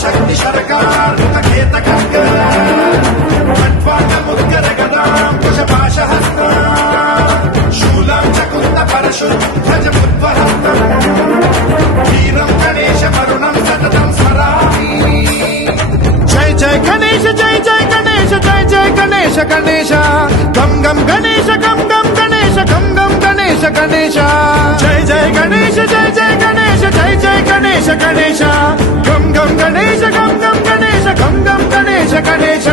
शक्ति सरकार खेत शूलां चकुन्द परशुध्वजमुद्वहस्तम् वीरं गणेश वरुणं सततं स्मरामि। जय जय गणेश जय जय गणेश जय जय गणेश गणेश गम गम गणेश गम गम गणेश गम गम गणेश गणेश जय जय गणेश जय जय गणेश जय जय गणेश गणेश गम गम गणेश गम गम गणेश गम गम गणेश गणेश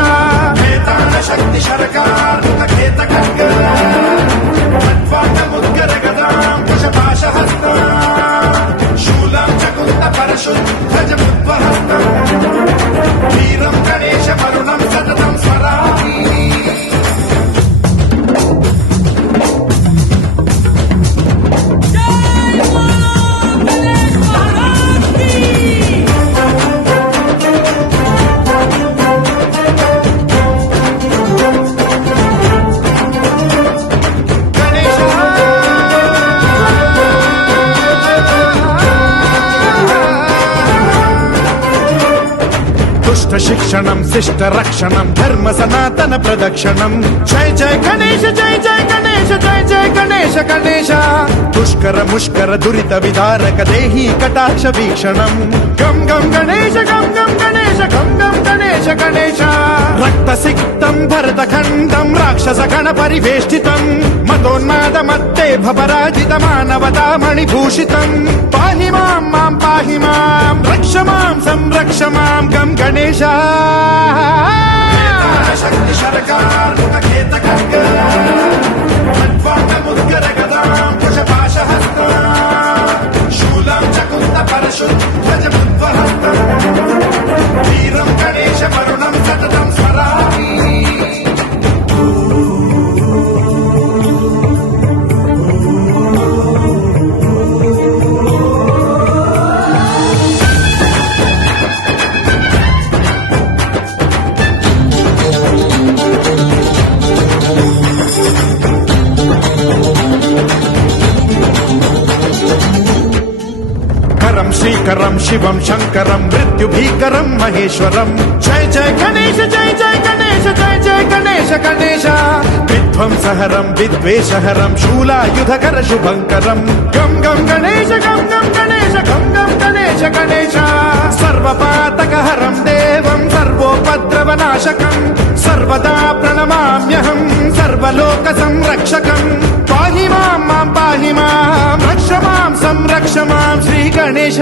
वेदान शक्ति सरकार खेत मुद्गर गदां कुशपाशहस्तां शूलां चकुन्द परशुध्वजमुद्वहस्तम् वीरं गणेश वरुणं सततं स्मरामि। शिक्षणं शिष्ट रक्षणं धर्म सनातन प्रदक्षिणं जय जय गणेश जय जय गणेश जय जय गणेश गणेश दुष्कर मुष्कर दुरित विदारक देहि कटाक्ष वीक्षणं गम गम गणेश गम गम गणेश गम गम गणेश गणेश रक्त सिक्तं भरत खंडं राक्षस गण परिवेष्टितं मदोन्माद मत्ते भवराजित मानवता मणिभूषितं पाहि मां मां पाहि मां रक्ष मां संरक्ष मां गम गणेश शक्ति सरकार खेत मुद्गर गदां कुशपाशहस्तां शूलां चकुन्द परशुध्वजमुद्वहस्तम् वीरं गणेश वरुणं सततं स्मरामि। श्रीकरं शिवं शंकरं मृत्युभीकरं महेश्वरं जय जय गणेश जय जय गणेश जय जय गणेश गणेश विध्वंसहरं विद्वेषहरं शूलायुधकर शुभंकरं गम गम गणेश गम गम गणेश गम गम गणेश गणेश सर्वपातकहरं देवं सर्वोपद्रवनाशकं सर्वदा प्रणमाम्यहं सर्वलोकसंरक्षकं पाहि मां मां पाहि मां रक्ष मां संरक्ष मां श्री गणेश